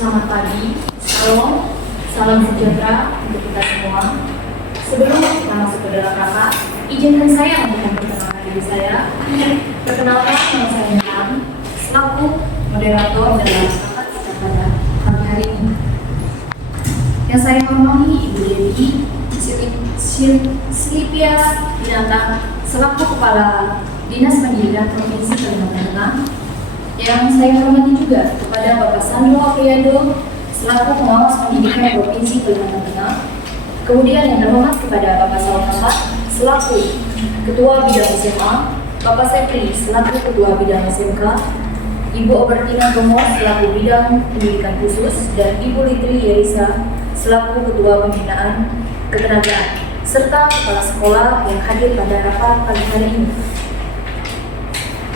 Selamat pagi, salam sejahtera untuk kita semua. Sebelum kita masuk ke dalam rapat, izinkan saya untuk memperkenalkan diri saya. Perkenalkan, nama saya Nilam, selaku moderator dalam rapat kita pada pagi hari ini. Yang saya hormati Ibu Dewi Silvia Dinata, selaku Kepala Dinas Pendidikan Provinsi Kalimantan Tengah. Yang saya hormati juga kepada Bapak Sandro Apriyado, selaku Pengawas Pendidikan Provinsi Kalimantan Tengah. Kemudian yang terhormat kepada Bapak Saud Ahmad, selaku Ketua Bidang SMA, Bapak Sepri, selaku Ketua Bidang SMK, Ibu Obertina Gomor, selaku Bidang Pendidikan Khusus, dan Ibu Litri Yerisa, selaku Ketua Pembinaan Ketenagaan, serta kepala sekolah yang hadir pada rapat pagi hari ini.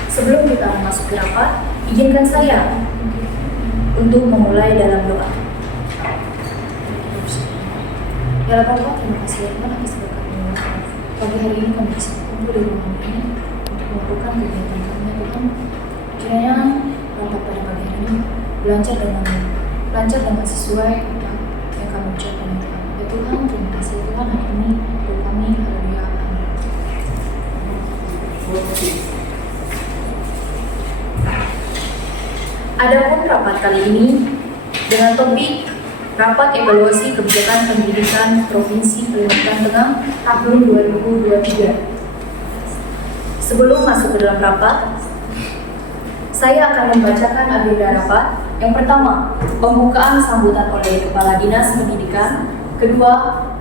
Sebelum kita masuk ke rapat, izinkan saya untuk memulai dalam doa. Ya Bapak, terima kasih ya Tuhan atas berkat-Mu. Pagi hari ini kami bisa berkumpul di rumah ini untuk melakukan kegiatan kami ya Tuhan. Kiranya rapat pada pagi hari ini lancar dengan sesuai apa yang kami ucapkan ya Tuhan. Ya Tuhan, terima kasih ya Tuhan hari ini doa kami, haleluya, amin. Adapun rapat kali ini dengan topik Rapat Evaluasi Kebijakan Pendidikan Provinsi Kalimantan Tengah tahun 2023. Sebelum masuk ke dalam rapat, saya akan membacakan agenda rapat. Yang pertama, pembukaan sambutan oleh Kepala Dinas Pendidikan. Kedua,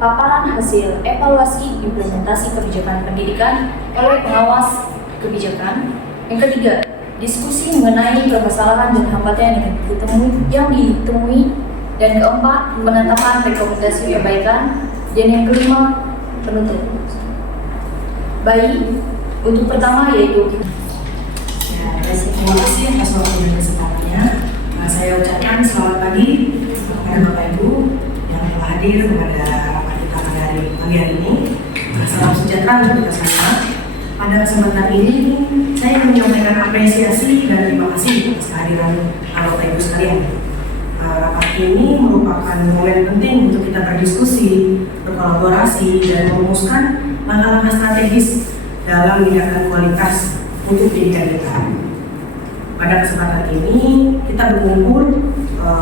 paparan hasil evaluasi implementasi kebijakan pendidikan oleh pengawas kebijakan. Yang ketiga, diskusi mengenai permasalahan dan hambatan yang ditemui. Dan keempat, penetapan rekomendasi perbaikan. Dan yang kelima, penutup. Baik, untuk pertama yaitu terima kasih atas waktu dan kesempatannya. Saya ucapkan selamat pagi kepada Bapak Ibu yang telah hadir pada rapat kita pagi hari ini. Salam sejahtera untuk kita semua. Pada kesempatan ini, saya ingin menyampaikan apresiasi dan terima kasih atas kehadiran Bapak Ibu sekalian. Rapat ini merupakan momen penting untuk kita berdiskusi, berkolaborasi, dan merumuskan langkah-langkah strategis dalam meningkatkan kualitas untuk pendidikan kita. Pada kesempatan ini, kita berkumpul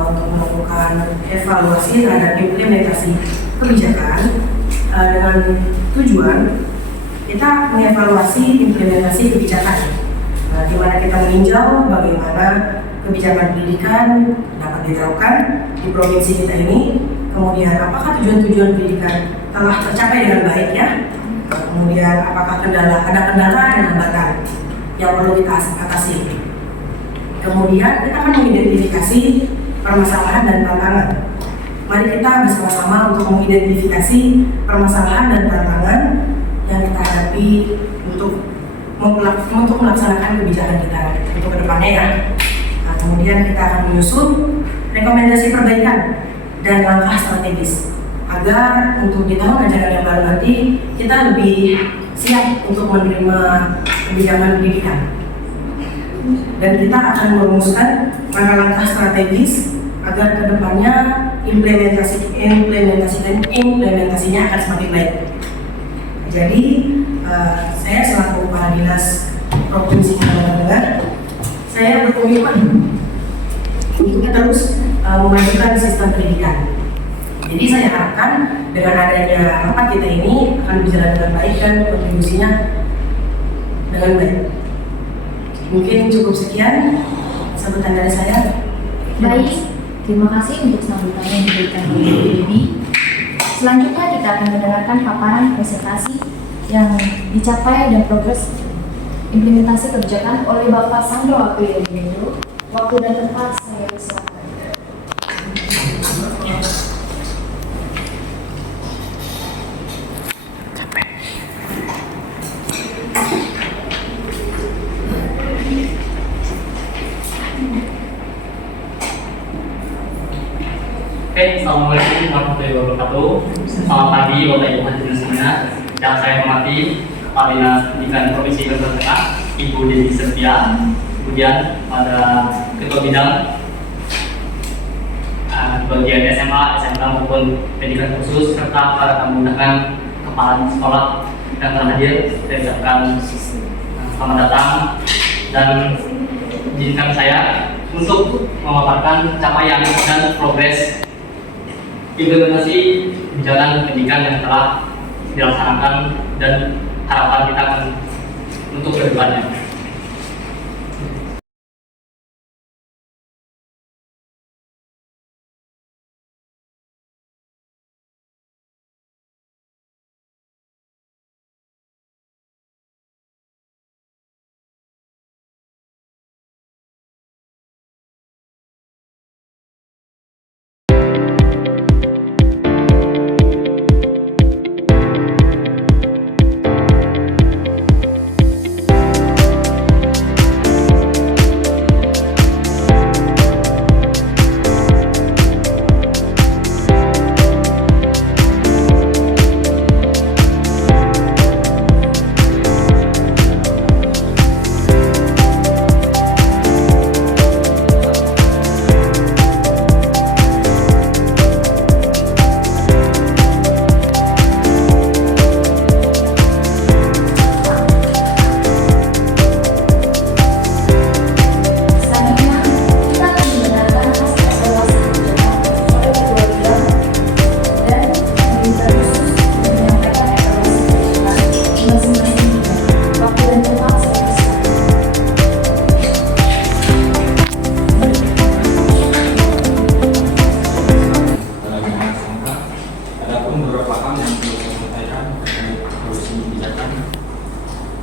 untuk melakukan evaluasi terhadap implementasi kebijakan dengan tujuan kita mengevaluasi implementasi kebijakan, di mana kita meninjau bagaimana kebijakan pendidikan dapat diterapkan di provinsi kita ini, kemudian apakah tujuan-tujuan pendidikan telah tercapai dengan baik ya, kemudian apakah ada kendala dan hambatan yang perlu kita atasi. Kemudian kita akan mengidentifikasi permasalahan dan tantangan. Mari kita bersama-sama untuk mengidentifikasi permasalahan dan tantangan yang kita hadapi untuk melaksanakan kebijakan kita untuk kedepannya ya. Kemudian kita akan menyusun rekomendasi perbaikan dan langkah strategis agar untuk di tahun ajaran yang baru nanti kita lebih siap untuk menerima kebijakan pendidikan. Dan kita akan merumuskan langkah-langkah strategis agar kedepannya implementasinya akan semakin baik. Jadi saya selaku Kepala Dinas Provinsi Kalimantan Tengah, saya berkomitmen untuk terus memajukan sistem pendidikan. Jadi saya harapkan dengan adanya rapat kita ini akan berjalan dengan baik dan kontribusinya dengan baik. Mungkin cukup sekian sambutan dari saya. Baik, terima kasih untuk sambutan yang diberikan oleh Ibu Dewi. Selanjutnya kita akan mendengarkan paparan presentasi yang dicapai dan progres implementasi kebijakan oleh Bapak Sandro Apriyado. Waktu dan tempat saya persilakan. Assalamualaikum warahmatullahi wabarakatuh. Selamat pagi Bapak Ibu hadirin sekalian. Yang saya hormati Kepala Dinas Pendidikan Provinsi Kalimantan Tengah, Ibu Dewi Silvia. Kemudian pada Ketua Bidang bagian SMA, SMK maupun pendidikan khusus serta para tamu undangan kepala sekolah yang terhadir. Saya ucapkan selamat datang dan izinkan saya untuk memaparkan capaian dan progres implementasi jalan pendidikan yang telah dilaksanakan dan harapan kita untuk kedepannya.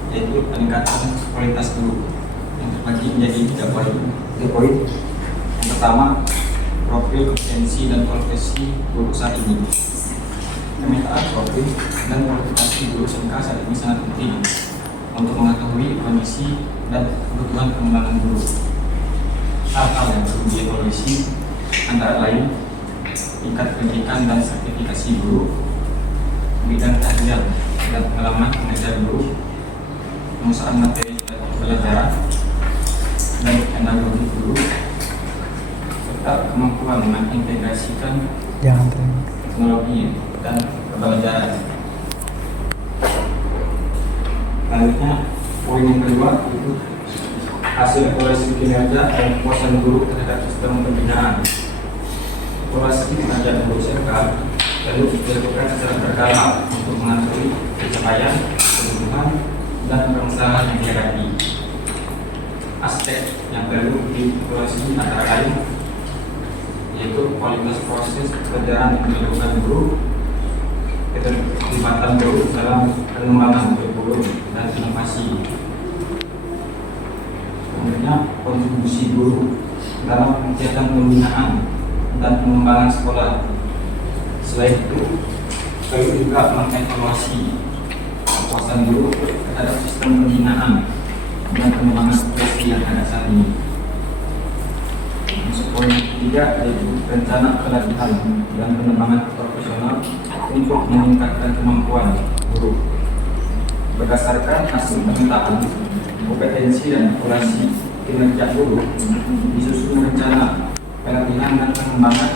Yaitu peningkatan kualitas guru yang terbagi menjadi 3 poin. Yang pertama, profil kompetensi dan profesi guru saat ini. Pemetaan profil dan kualifikasi guru SMK saat ini sangat penting untuk mengetahui kondisi dan kebutuhan pengembangan guru. Hal-hal yang perlu dievaluasi antara lain tingkat pendidikan dan sertifikasi guru, bidang keahlian dan pengalaman pengajar guru, pengusahaan materi dan pembelajaran dan teknologi guru, serta kemampuan mengintegrasikan teknologi dan pembelajaran. Selanjutnya, poin yang kedua itu hasil evaluasi kinerja dan kepuasan guru terhadap sistem pembinaan. Evaluasi kinerja guru SMK perlu dilakukan secara berkala untuk mengetahui pencapaian, kebutuhan, dan permasalahan yang dihadapi. Aspek yang perlu dievaluasi antara lain yaitu kualitas proses pelajaran yang dilakukan guru, keterlibatan guru dalam pengembangan kurikulum dan inovasi, kemudian kontribusi guru dalam kegiatan pembinaan dan pengembangan sekolah. Selain itu, perlu juga mengevaluasi kepuasan guru terhadap sistem pembinaan dan pengembangan profesi yang ada saat ini. Poin ketiga yaitu rencana pelatihan dan pengembangan profesional untuk meningkatkan kemampuan guru. Berdasarkan hasil pemetaan kompetensi dan evaluasi kinerja guru, disusun rencana pelatihan dan pengembangan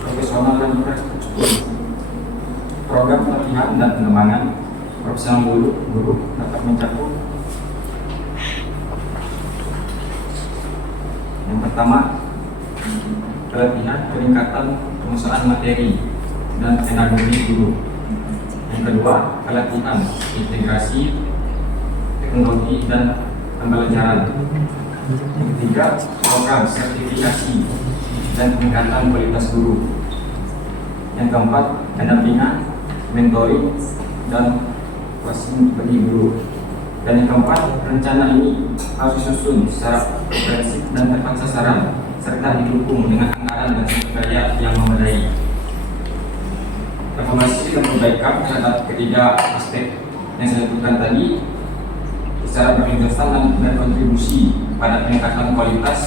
profesional dan infrastruktur. Program pelatihan dan pengembangan profesional guru dapat mencakup yang pertama, pelatihan peningkatan penguasaan materi dan pedagogi guru. Yang kedua, pelatihan integrasi teknologi dan pembelajaran. Yang ketiga, program sertifikasi dan peningkatan kualitas guru. Yang keempat, pendampingan, mentoring, dan coaching bagi guru. Dan yang keempat, rencana ini harus disusun secara komprehensif dan tepat sasaran, serta didukung dengan anggaran dan sumber daya yang memadai. Evaluasi dan perbaikan terhadap ketiga aspek yang saya sebutkan tadi secara berkelanjutan dan berkontribusi pada peningkatan kualitas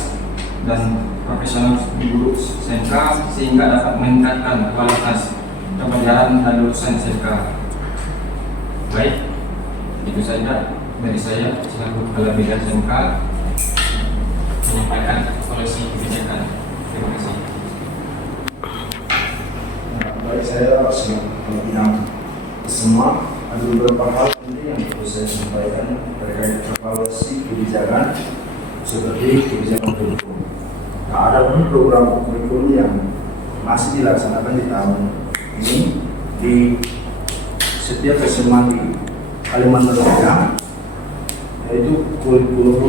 dan profesional guru SMK sehingga dapat meningkatkan kualitas pembelajaran dan lulusan SMK. Baik, itu saja dari saya selaku Kepala Bidang SMK menyampaikan evaluasi kebijakan. Terima kasih. bagi saya selaku pimpinan semua, ada beberapa hal penting yang perlu saya sampaikan terkait evaluasi kebijakan seperti kebijakan kurikulum. Nah, ada pun program kurikulum yang masih dilaksanakan di tahun ini di setiap SMA di Kalimantan Tengah, yaitu kurikulum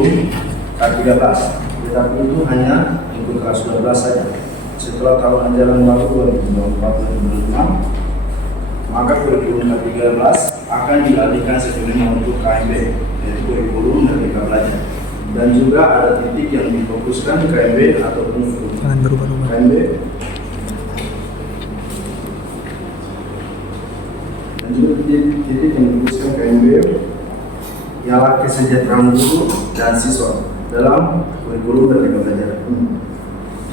K13, tetapi itu hanya untuk kelas 12 saja. Setelah tahun ajaran baru 2024-2025, maka kurikulum K13 akan dialihkan sepenuhnya untuk KMB, yaitu kurikulum Merdeka Belajar. Dan juga ada titik yang difokuskan KMB ataupun KMB. Dan juga titik yang difokuskan KMB ialah kesejahteraan guru dan siswa dalam kurikulum Merdeka Belajar.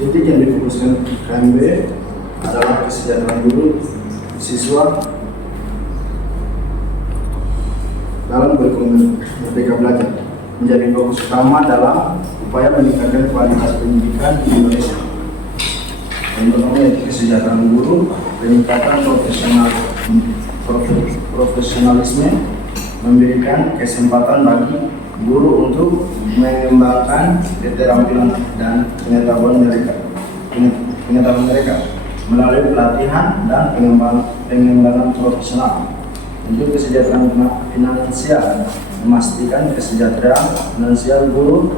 Titik yang difokuskan KMB adalah kesejahteraan guru siswa dalam kurikulum Merdeka Belajar, menjadi fokus utama dalam upaya meningkatkan kualitas pendidikan di Indonesia. Contohnya kesejahteraan guru, peningkatan profesionalisme, memberikan kesempatan bagi guru untuk mengembangkan keterampilan dan pengetahuan mereka melalui pelatihan dan pengembangan profesional. Untuk kesejahteraan finansial, memastikan kesejahteraan finansial guru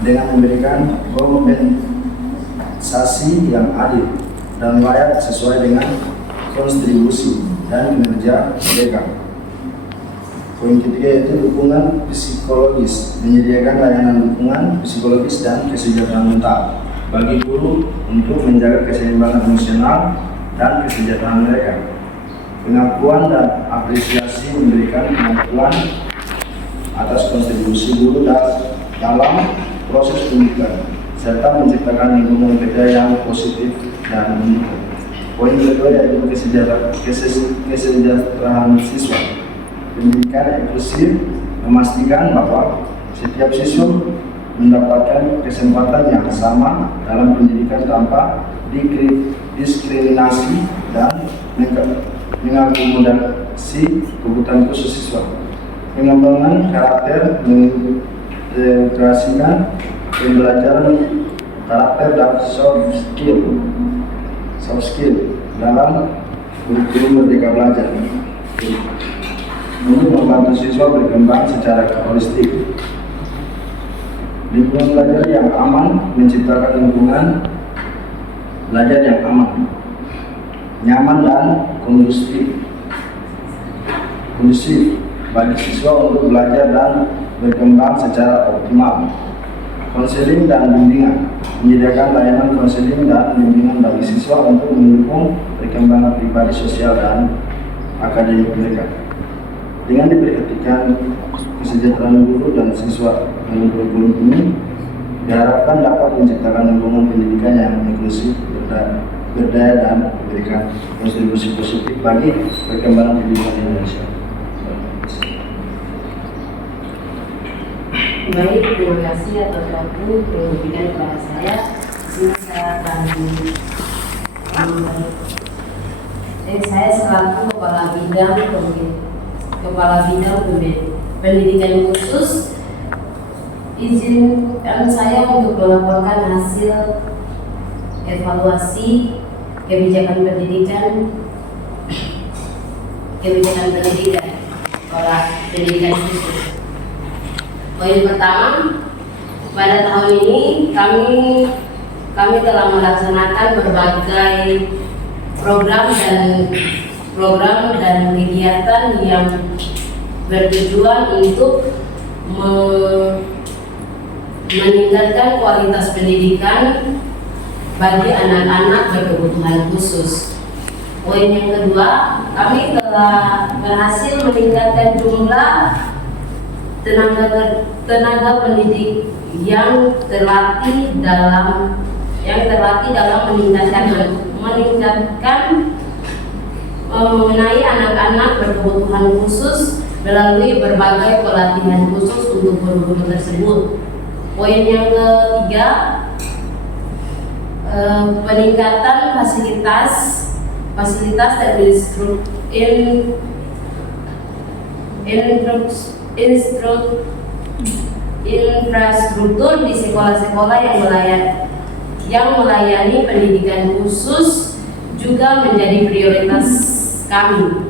dengan memberikan kompensasi yang adil dan layak sesuai dengan kontribusi dan kinerja mereka. Poin ketiga yaitu dukungan psikologis, menyediakan layanan dukungan psikologis dan kesejahteraan mental bagi guru untuk menjaga keseimbangan emosional dan kesejahteraan mereka. Pengakuan dan apresiasi, memberikan pengakuan atas kontribusi guru dalam proses pendidikan, serta menciptakan lingkungan kerja yang positif dan mendukung. Poin kedua yaitu kesejahteraan siswa, pendidikan inklusif, memastikan bahwa setiap siswa mendapatkan kesempatan yang sama dalam pendidikan tanpa diskriminasi dan mengakomodasi kebutuhan khusus siswa. Pengembangan karakter, mengintegrasikan pembelajaran karakter dan soft skill dalam kurikulum Merdeka Belajar untuk membantu siswa berkembang secara holistik. Lingkungan belajar yang aman, menciptakan lingkungan belajar yang aman, nyaman dan kondusif bagi siswa untuk belajar dan berkembang secara optimal. Konseling dan bimbingan, menyediakan layanan konseling dan bimbingan bagi siswa untuk mendukung perkembangan pribadi, sosial dan akademik mereka. Dengan diperhatikan kesejahteraan guru dan siswa dalam kurikulum ini, diharapkan dapat menciptakan lingkungan pendidikan yang inklusif, berdaya dan memberikan kontribusi positif bagi perkembangan pendidikan Indonesia. Baik, terima kasih atas waktu yang diberikan kepada saya. Di sini saya akan saya selaku Kepala Bidang Pendidikan Khusus, izinkan saya untuk melaporkan hasil evaluasi kebijakan pendidikan para pendidikan khusus. Poin pertama, pada tahun ini kami telah melaksanakan berbagai program dan kegiatan yang bertujuan untuk meningkatkan kualitas pendidikan bagi anak-anak berkebutuhan khusus. Poin yang kedua, kami telah berhasil meningkatkan jumlah tenaga pendidik yang terlatih dalam meningkatkan mengenai anak-anak berkebutuhan khusus melalui berbagai pelatihan khusus untuk guru-guru tersebut. Poin yang ketiga, peningkatan fasilitas fasilitas dan infrastruktur di sekolah-sekolah yang melayani pendidikan khusus juga menjadi prioritas kami.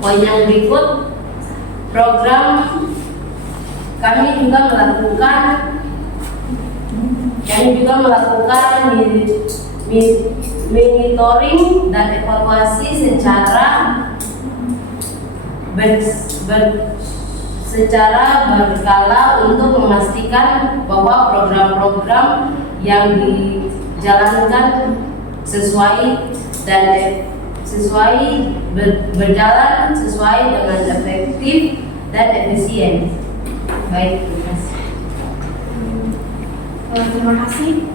Poin yang berikut, program kami juga melakukan monitoring dan evaluasi secara berkala untuk memastikan bahwa program-program yang dijalankan berjalan sesuai dengan efektif dan efisien. Baik, terima kasih. Terima kasih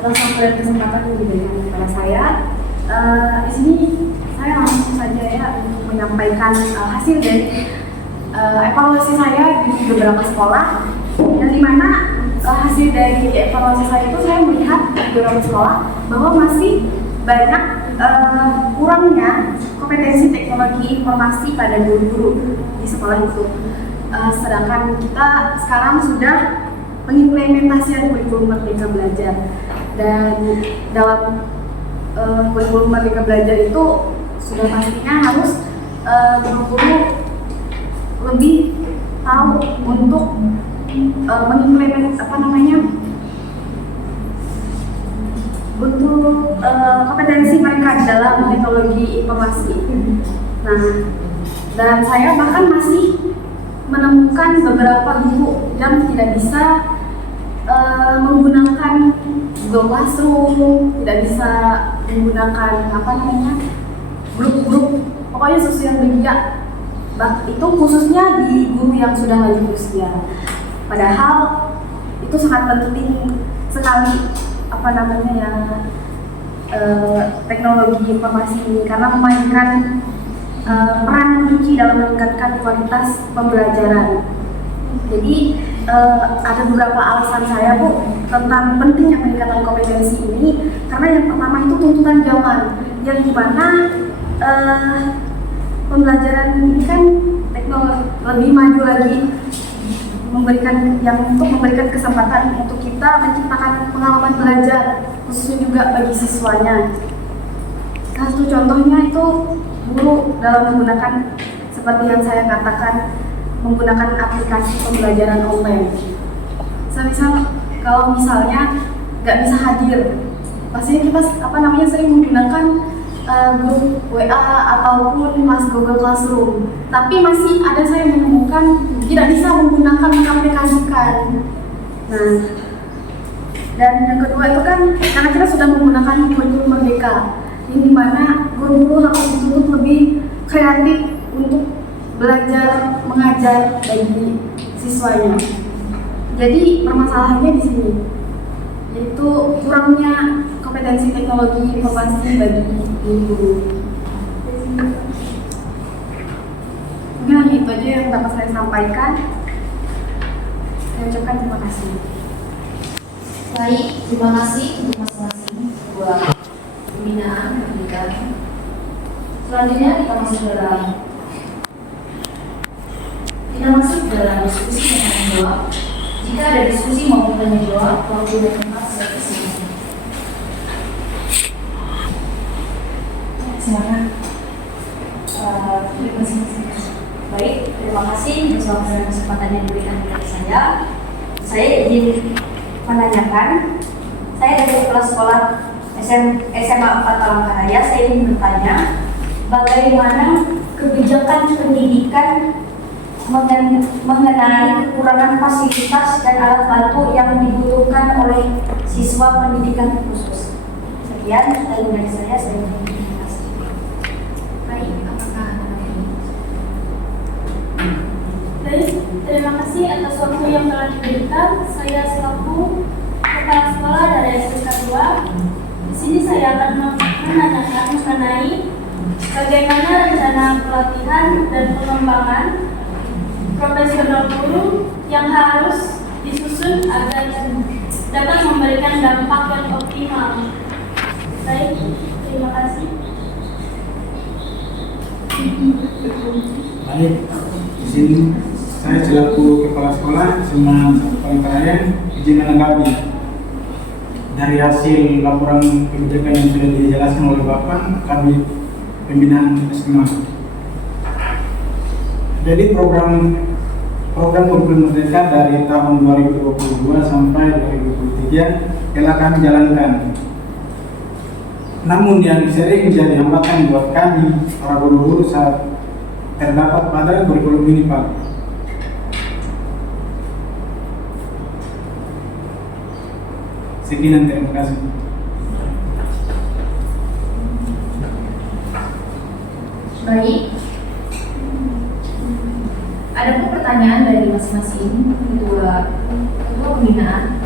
atas waktu dan kesempatan yang diberikan kepada saya. Di sini saya langsung saja ya untuk menyampaikan hasil dari evaluasi saya di beberapa sekolah, yang dimana hasil dari evaluasi saya itu saya melihat di beberapa sekolah bahwa masih banyak kurangnya kompetensi teknologi informasi pada guru-guru di sekolah itu. Sedangkan kita sekarang sudah mengimplementasikan kurikulum Merdeka Belajar, dan dalam kurikulum Merdeka Belajar itu sudah pastinya harus guru-guru lebih tahu untuk untuk kompetensi mereka dalam teknologi informasi. Nah, dan saya bahkan masih menemukan beberapa guru yang tidak bisa menggunakan Google Classroom, tidak bisa menggunakan grup-grup, pokoknya sosial media. Itu khususnya di guru yang sudah lanjut usia. Padahal itu sangat penting sekali teknologi informasi ini, karena memainkan peran kunci dalam meningkatkan kualitas pembelajaran. Jadi ada beberapa alasan saya, Bu, tentang pentingnya peningkatan kompetensi ini. Karena yang pertama itu tuntutan zaman, yang dimana pembelajaran ini kan teknologi lebih maju lagi, memberikan kesempatan untuk kita menciptakan pengalaman belajar, khususnya juga bagi siswanya. Satu contohnya itu guru dalam menggunakan, seperti yang saya katakan, menggunakan aplikasi pembelajaran online. Kalau misalnya nggak bisa hadir, pastinya kita sering menggunakan grup WA ataupun Google Classroom. Tapi masih ada saya menemukan tidak bisa menggunakan mengaplikasikan. Nah, dan yang kedua itu kan karena kita sudah menggunakan kurikulum Merdeka, yang dimana guru-guru harus dituntut lebih kreatif untuk belajar mengajar bagi siswanya. Jadi permasalahannya di sini, yaitu kurangnya kompetensi teknologi informasi bagi guru. Mungkin hanya itu aja yang dapat saya sampaikan. Saya ucapkan terima kasih. Baik, terima kasih untuk masing-masing sebuah pembinaan pendidikan. Selanjutnya kita masuk dalam diskusi dan tanya jawab. Jika ada diskusi maupun tanya jawab, waktu dan tempat saya persilakan. Silakan. Baik, terima kasih atas waktu dan kesempatan yang diberikan kepada saya. Saya izin menanyakan, saya dari kepala sekolah SMA 4 Palangkaraya. Saya ingin bertanya, bagaimana kebijakan pendidikan mengenai kekurangan fasilitas dan alat bantu yang dibutuhkan oleh siswa pendidikan khusus. Sekian dari saya terima kasih. Baik, Baik, terima kasih atas waktu yang telah diberikan. Saya selaku kepala sekolah dari SMK 2. Di sini saya akan menanyakan mengenai bagaimana rencana pelatihan dan pengembangan profesional guru yang harus disusun agar dapat memberikan dampak yang optimal. Baik, terima kasih. Baik, di sini saya selaku kepala sekolah SMA Palangkaraya izin menanggapi dari hasil laporan kebijakan yang sudah dijelaskan oleh Bapak kami pembinaan SMA. Jadi program kurikulum merdeka dari tahun 2022 sampai 2023 telah kami jalankan. Namun yang sering menjadi hambatan buat kami para guru saat terdapat pada kurikulum ini, Pak. Sekian, terima kasih. Baik. Ada pun pertanyaan dari masing-masing ketua pembinaan,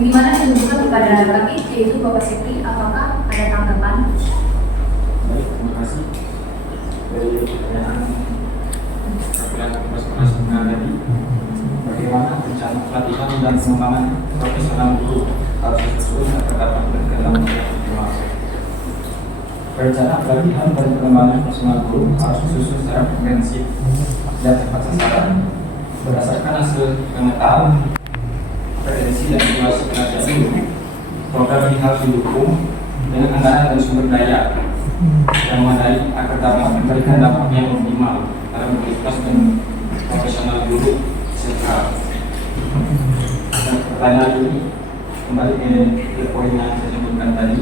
di mana ditujukan kepada kami, yaitu Bapak Sekri. Apakah ada tanggapan? Baik, terima kasih. Dari pertanyaan Kepala Sekolah tadi, bagaimana rencana pelatihan dan pengembangan profesional guru harus disusun agar dapat berkembang optimal. Rencana pelatihan dan pengembangan profesional guru harus disusun secara komprehensif dan tepat sasaran berdasarkan hasil pemetaan preferensi dan situasi pengajar guru. Program ini harus didukung dengan anggaran dan sumber daya yang memadai agar dapat memberikan dampak yang optimal dalam kualitas dan profesional guru serta. Dan pertanyaan ini kembali ke poin yang saya sebutkan tadi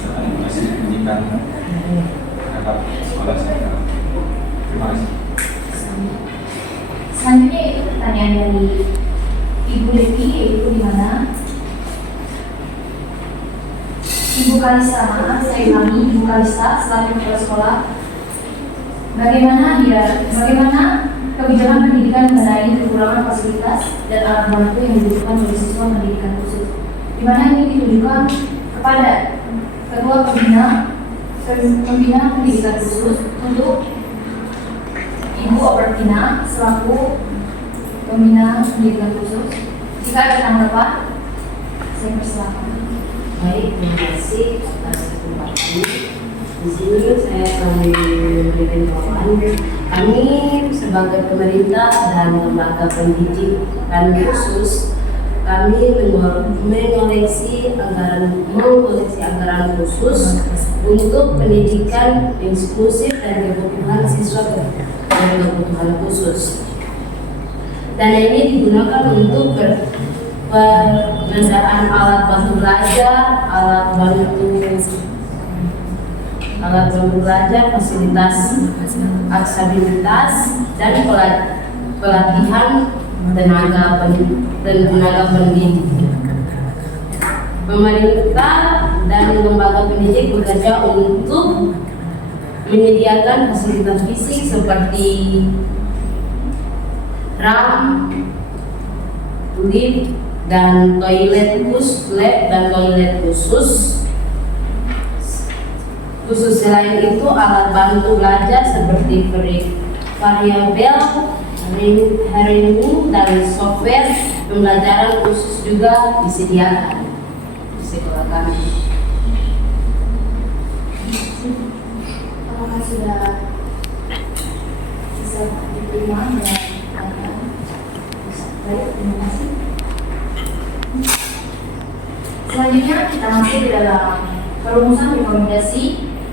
tentang inovasi pendidikan terhadap sekolah saya. Terima kasih. Selanjutnya itu pertanyaan dari Ibu Devi, yaitu di mana Ibu Kalista, saya ulangi, Ibu Kalista selaku kepala sekolah, bagaimana kebijakan pendidikan mengenai kekurangan fasilitas dan alat bantu yang dibutuhkan oleh siswa pendidikan khusus, di mana ini ditujukan kepada ketua pembina pendidikan khusus untuk Ibu Obertina selaku pembina pendidikan khusus. Jika ada tanggapan, saya persilakan. Baik, terima kasih atas kesempatan. Di sini saya akan memberikan jawaban. Kami sebagai pemerintah dan lembaga pendidikan khusus, kami mengoleksi anggaran khusus untuk pendidikan inklusif dan kebutuhan siswa dengan kebutuhan khusus. Dana ini digunakan untuk pengadaan alat bantu belajar, fasilitas aksesibilitas, dan pelatihan tenaga pendidik. Pemerintah dan lembaga pendidik bekerja untuk menyediakan fasilitas fisik seperti RAM, lift, dan toilet khusus. Selain itu, alat bantu belajar seperti variabel, Haring, dan software pembelajaran khusus juga disediakan di sekolah kami. Apakah sudah bisa diterima dan baik, terima kasih. Selanjutnya kita masuk di dalam perumusan rekomendasi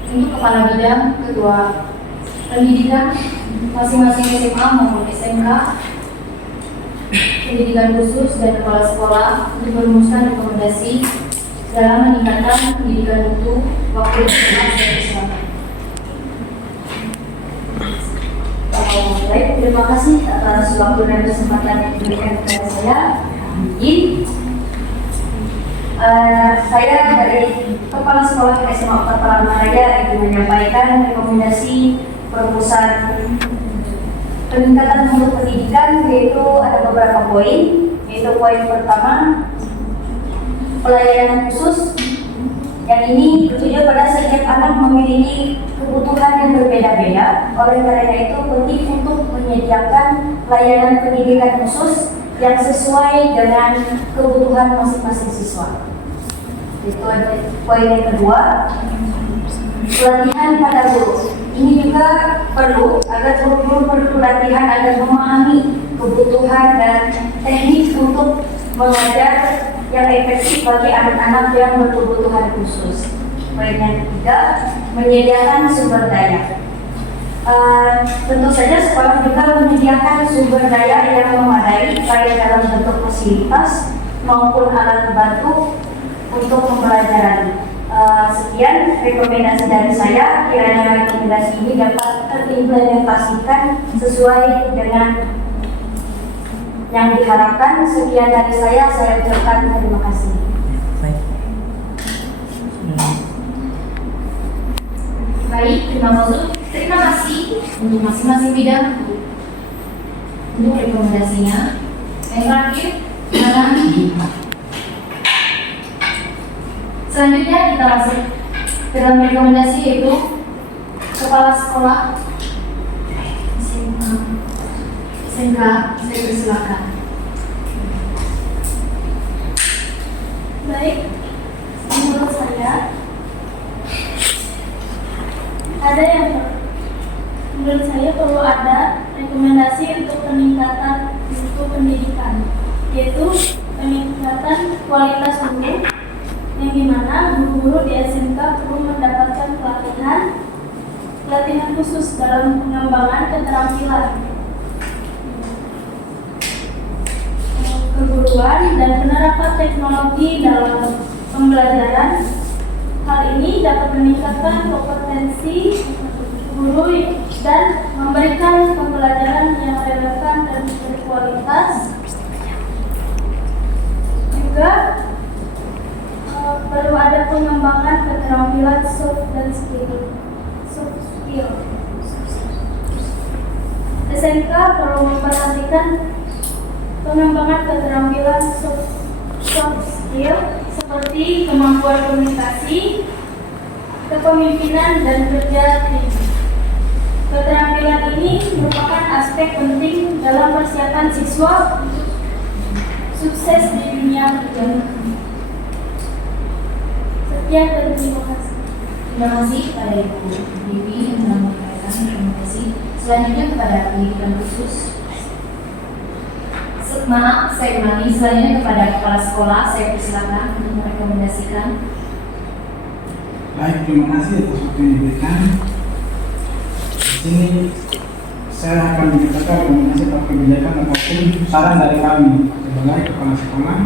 untuk kepala bidang ketua pendidikan masing-masing SMA maupun SMK, pendidikan khusus dan kepala sekolah untuk merumuskan rekomendasi dalam meningkatkan pendidikan mutu waktu sekolah dan kesehatan. Baik, terima kasih atas waktu dan kesempatan yang diberikan kepada saya. Saya dari Kepala Sekolah SMA 4 Palangkaraya ingin menyampaikan rekomendasi perumusan peningkatan mutu pendidikan, yaitu ada beberapa poin. Yaitu poin pertama, pelayanan khusus, yang ini bertujuan pada setiap anak memiliki kebutuhan yang berbeda-beda. Oleh karena itu penting untuk menyediakan layanan pendidikan khusus yang sesuai dengan kebutuhan masing-masing siswa. Itu poin yang kedua. pelatihan pada guru. Ini juga perlu agar guru perlu pelatihan agar memahami kebutuhan dan teknik untuk mengajar yang efektif bagi anak-anak yang berkebutuhan khusus. Poin yang ketiga, menyediakan sumber daya. Tentu saja sekolah juga menyediakan sumber daya yang memadai baik dalam bentuk fasilitas maupun alat bantu untuk pembelajaran. Sekian rekomendasi dari saya. Kiranya rekomendasi ini dapat terimplementasikan sesuai dengan yang diharapkan. Sekian dari saya ucapkan terima kasih. Baik, terima kasih untuk masing-masing bidang untuk rekomendasinya. Yang terakhir, selanjutnya kita masuk ke dalam rekomendasi, yaitu kepala sekolah SMK. Saya persilakan. Baik, menurut saya perlu ada rekomendasi untuk peningkatan mutu pendidikan, yaitu peningkatan kualitas guru, yang dimana guru-guru di SMK perlu mendapatkan pelatihan khusus dalam pengembangan keterampilan keguruan dan penerapan teknologi dalam pembelajaran. Hal ini dapat meningkatkan kompetensi guru dan memberikan pembelajaran yang relevan dan berkualitas. Juga perlu ada pengembangan keterampilan soft skill. SMK perlu memperhatikan pengembangan keterampilan soft skill seperti kemampuan komunikasi, kepemimpinan, dan kerja tim. Keterampilan ini merupakan aspek penting dalam persiapan siswa sukses di dunia kerja. Sekian dan terima kasih. Terima kasih kepada Ibu Dewi yang telah menyampaikan rekomendasi. Selanjutnya kepada pendidikan khusus. Maaf, saya ulangi. Selanjutnya kepada kepala sekolah, saya persilakan untuk merekomendasikan. Baik, terima kasih atas waktu yang diberikan. Di sini saya akan menyampaikan rekomendasi atau kebijakan ataupun saran dari kami sebagai kepala sekolah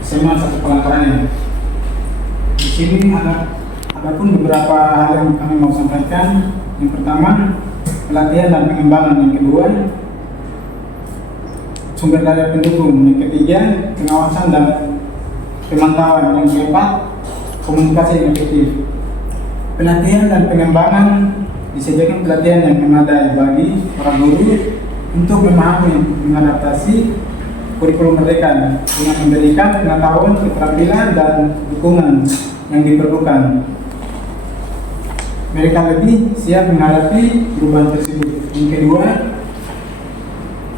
SMA 1 Palangkaraya. Di sini ada pun beberapa hal yang kami mau sampaikan. Yang pertama, pelatihan dan pengembangan. Yang kedua, sumber daya pendukung. Yang ketiga, pengawasan dan pemantauan. Yang keempat, komunikasi yang efektif. Pelatihan dan pengembangan disediakan pelatihan yang memadai bagi para guru untuk memahami, mengadaptasi kurikulum mereka dengan memberikan pengetahuan, keterampilan, dan dukungan yang diperlukan. Mereka lebih siap menghadapi perubahan tersebut. Yang kedua,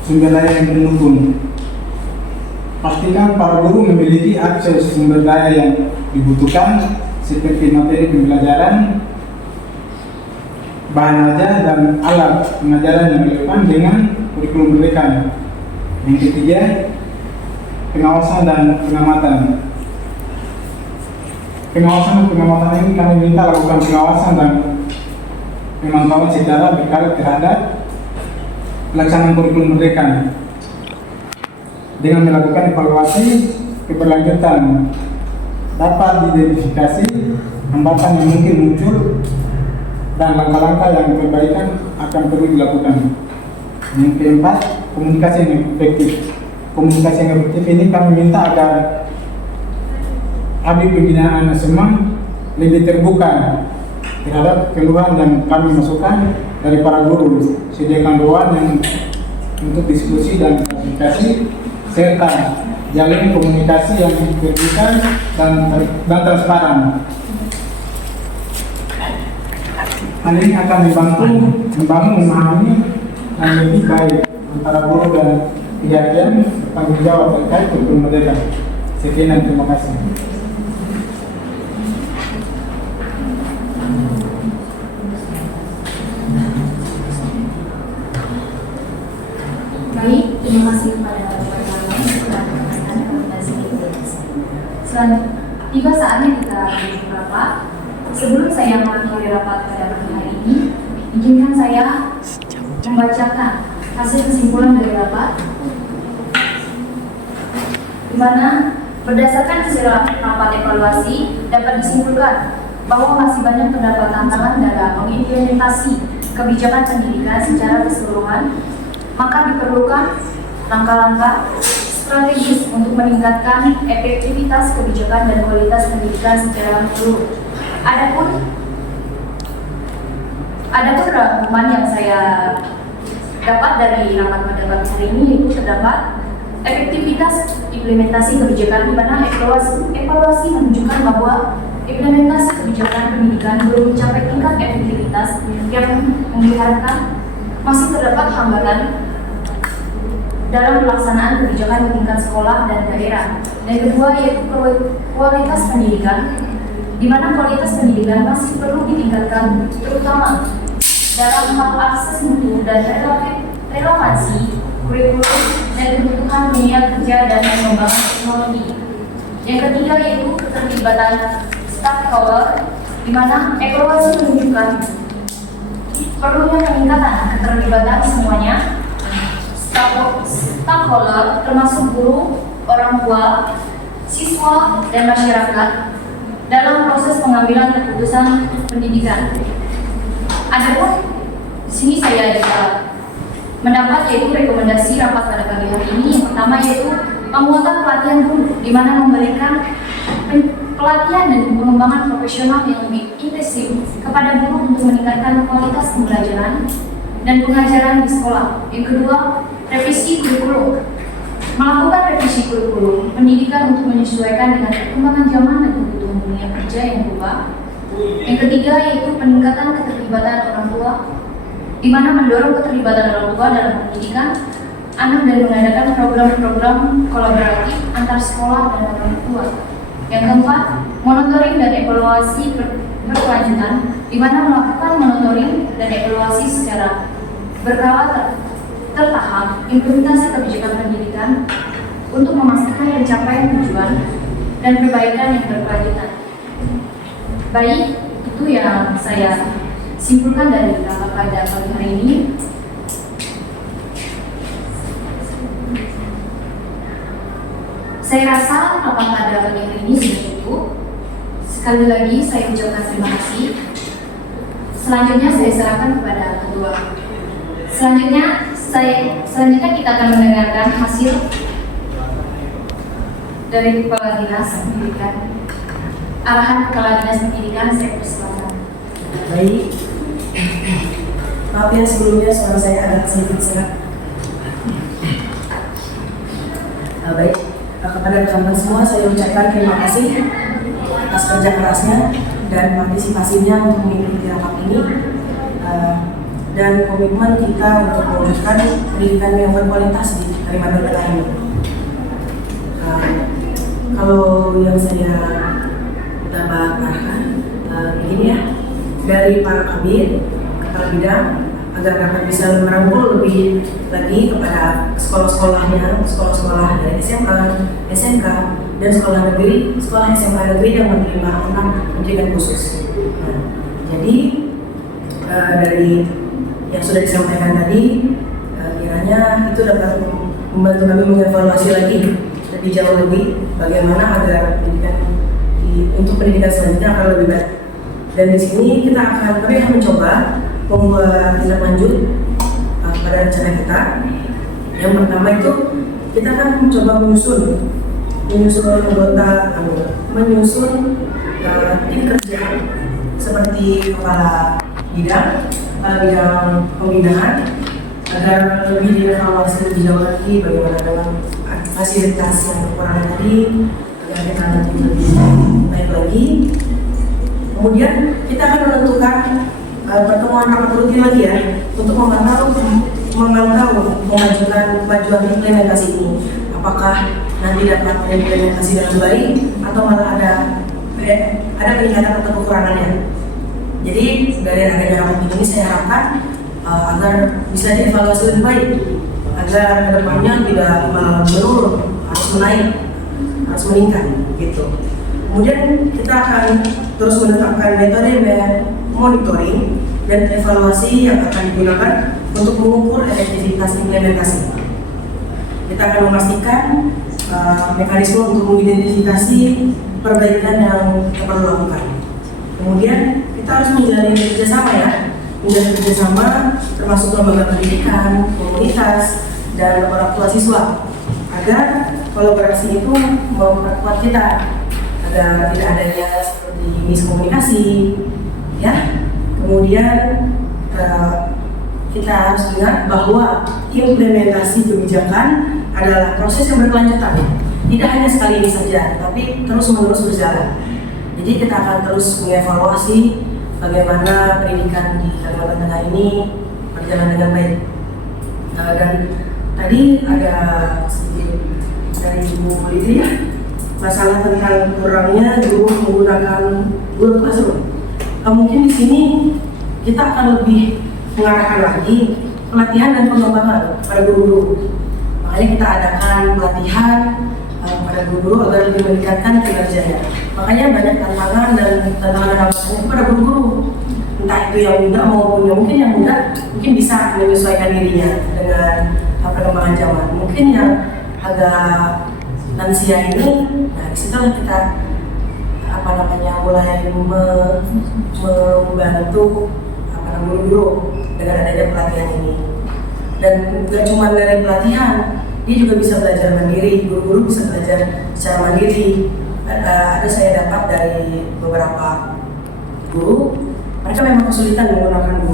sumber daya yang mendukung. Pastikan para guru memiliki akses sumber daya yang dibutuhkan seperti materi pembelajaran, bahan ajar, dan alat pengajaran yang relevan dengan kurikulum mereka. Yang ketiga, pengawasan dan pengamatan. Pengawasan dan pengamatan ini kami minta lakukan pengawasan dan pemantauan secara berkala terhadap pelaksanaan kurikulum mereka dengan melakukan evaluasi keberlanjutan. Dapat diidentifikasi hambatan yang mungkin muncul dan langkah-langkah yang perbaikan akan perlu dilakukan. Yang keempat, komunikasi yang efektif. Komunikasi yang efektif ini kami minta agar kami pembinaan SMA lebih terbuka terhadap keluhan yang kami masukkan dari para guru. Sediakan ruang yang untuk diskusi dan klarifikasi serta jalin komunikasi yang terbuka dan transparan. Hal ini akan membangun memahami yang lebih baik antara guru dan pihak yang bertanggung jawab terkait kurikulum mereka. Sekian dan terima kasih. kasih kepada teman-teman telah menyampaikan rekomendasi implementasi. Tiba saatnya kita menuju rapat. Sebelum saya mengakhiri rapat pada pagi hari ini, izinkan saya membacakan hasil kesimpulan dari rapat, di mana berdasarkan hasil rapat evaluasi dapat disimpulkan bahwa masih banyak terdapat tantangan dalam mengimplementasi kebijakan pendidikan secara keseluruhan, maka diperlukan langkah-langkah strategis untuk meningkatkan efektivitas kebijakan dan kualitas pendidikan secara menyeluruh. Adapun rangkuman yang saya dapat dari rapat pada pagi hari ini yaitu terdapat efektivitas implementasi kebijakan, di mana evaluasi menunjukkan bahwa implementasi kebijakan pendidikan belum mencapai tingkat efektivitas yang diharapkan. Masih terdapat hambatan dalam pelaksanaan kebijakan di tingkat sekolah dan daerah. Yang kedua yaitu kualitas pendidikan, di mana kualitas pendidikan masih perlu ditingkatkan, terutama dalam hal akses mutu dan relevansi kurikulum dan kebutuhan dunia kerja dan pengembangan teknologi. Yang ketiga yaitu keterlibatan stakeholder, di mana evaluasi menunjukkan perlunya peningkatan keterlibatan semuanya stakeholder, termasuk guru, orang tua, siswa, dan masyarakat dalam proses pengambilan keputusan pendidikan. Adapun di sini saya juga mendapat yaitu rekomendasi rapat pada pagi hari ini. Yang pertama yaitu penguatan pelatihan guru, di mana memberikan pelatihan dan pengembangan profesional yang lebih intensif kepada guru untuk meningkatkan kualitas pembelajaran dan pengajaran di sekolah. Yang kedua, revisi kurikulum, melakukan revisi kurikulum pendidikan untuk menyesuaikan dengan perkembangan zaman dan kebutuhan dunia kerja yang berubah. Yang ketiga yaitu peningkatan keterlibatan orang tua, di mana mendorong keterlibatan orang tua dalam pendidikan anak dan mengadakan program-program kolaboratif antar sekolah dan orang tua. Yang keempat, monitoring dan evaluasi berkelanjutan, di mana melakukan monitoring dan evaluasi secara berkala tertahap implementasi kebijakan pendidikan untuk memastikan pencapaian tujuan dan perbaikan yang berkelanjutan. Baik, itu yang saya simpulkan dari rapat pada pagi hari ini. Saya rasa rapat pada pagi hari ini sudah cukup. Sekali lagi saya ucapkan terima kasih. Selanjutnya saya serahkan kepada ketua. Selanjutnya kita akan mendengarkan hasil dari Kepala Dinas Pendidikan. Arahan Kepala Dinas Pendidikan, saya persilakan. Baik. Maaf ya sebelumnya suara saya agak sedikit serak. Baik, kepada rekan-rekan semua saya ucapkan terima kasih atas kerja kerasnya dan partisipasinya untuk mengikuti rapat ini dan komitmen kita untuk mewujudkan pendidikan yang berkualitas di Kalimantan Tengah ini. Kalau yang saya dapat arahkan begini ya, dari para kabin, kepala bidang, agar dapat bisa merangkul lebih lagi kepada sekolah-sekolahnya, sekolah-sekolah dari SMA, SMK, dan sekolah negeri, sekolah SMA negeri yang menerima anak pendidikan khusus. Jadi dari yang sudah disampaikan tadi, kiranya itu dapat membantu kami mengevaluasi lagi lebih jauh lebih bagaimana agar untuk pendidikan selanjutnya akan lebih baik. Dan di sini kami akan mencoba membuat tindak lanjut pada rencana kita. Yang pertama itu kita akan mencoba menyusun tim kerja seperti kepala bidang pembinaan agar lebih dievaluasi lebih jauh lagi bagaimana dalam fasilitas yang kekurangan tadi agar kita nanti lebih baik lagi. Kemudian kita akan menentukan pertemuan rapat rutin lagi ya untuk memantau kemajuan implementasi ini. Apakah nanti dapat implementasi dengan baik atau malah ada peningkatan atau kekurangannya. Jadi dari adanya rapat ini saya harapkan agar bisa dievaluasi lebih baik agar kedepannya tidak menurun, harus meningkat gitu. Kemudian kita akan terus menetapkan metode monitoring dan evaluasi yang akan digunakan untuk mengukur efektivitas implementasi. Kita akan memastikan mekanisme untuk mengidentifikasi perbaikan yang kita perlu lakukan. Kemudian kita harus menjalin kerjasama termasuk lembaga pendidikan, komunitas, dan orang tua siswa agar kolaborasi itu memperkuat kita agar tidak adanya seperti miskomunikasi, ya. Kemudian kita harus ingat bahwa implementasi kebijakan adalah proses yang berkelanjutan, tidak hanya sekali ini saja, tapi terus-menerus berjalan. Jadi kita akan terus mengevaluasi bagaimana pendidikan di Kalimantan Tengah ini berjalan dengan baik. Dan tadi ada sedikit dari Ibu Lydia masalah tentang kurangnya guru menggunakan Google Classroom. Mungkin di sini kita akan lebih mengarahkan lagi pelatihan dan pengembangan pada guru-guru. Makanya kita adakan pelatihan pada guru-guru agar lebih meningkatkan kinerjanya. Makanya banyak tantangan dan tantangan pada guru-guru. Entah itu yang muda maupun yang muda mungkin bisa menyesuaikan dirinya dengan perkembangan zaman. Mungkin yang agak lansia ini, nah disitulah kita mulai membantu guru-guru dengan adanya pelatihan ini. Dan tidak cuma dari pelatihan, dia juga bisa belajar mandiri. Guru-guru bisa belajar secara mandiri. Ada saya dapat dari beberapa guru, mereka memang kesulitan menggunakan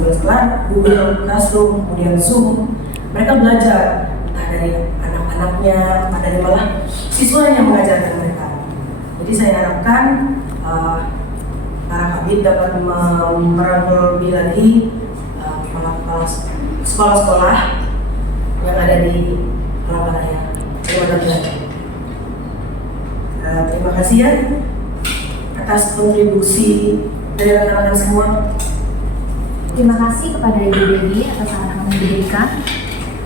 Google Classroom, kemudian Zoom. Mereka belajar entah dari anak-anaknya, entah dari malah siswa yang mengajarkan mereka. Jadi saya harapkan para kabit dapat merangkul lebih lagi sekolah-sekolah yang ada di Palangkaraya. Terima kasih ya atas kontribusi dari rekan-rekan semua. Terima kasih kepada Ibu Dewi atas arahan yang diberikan.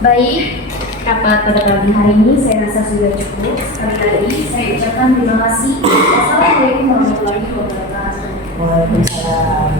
Baik, rapat pada pagi hari ini saya rasa sudah cukup. Sekali lagi saya ucapkan terima kasih. Wassalamualaikum warahmatullahi wabarakatuh. Waalaikumsalam.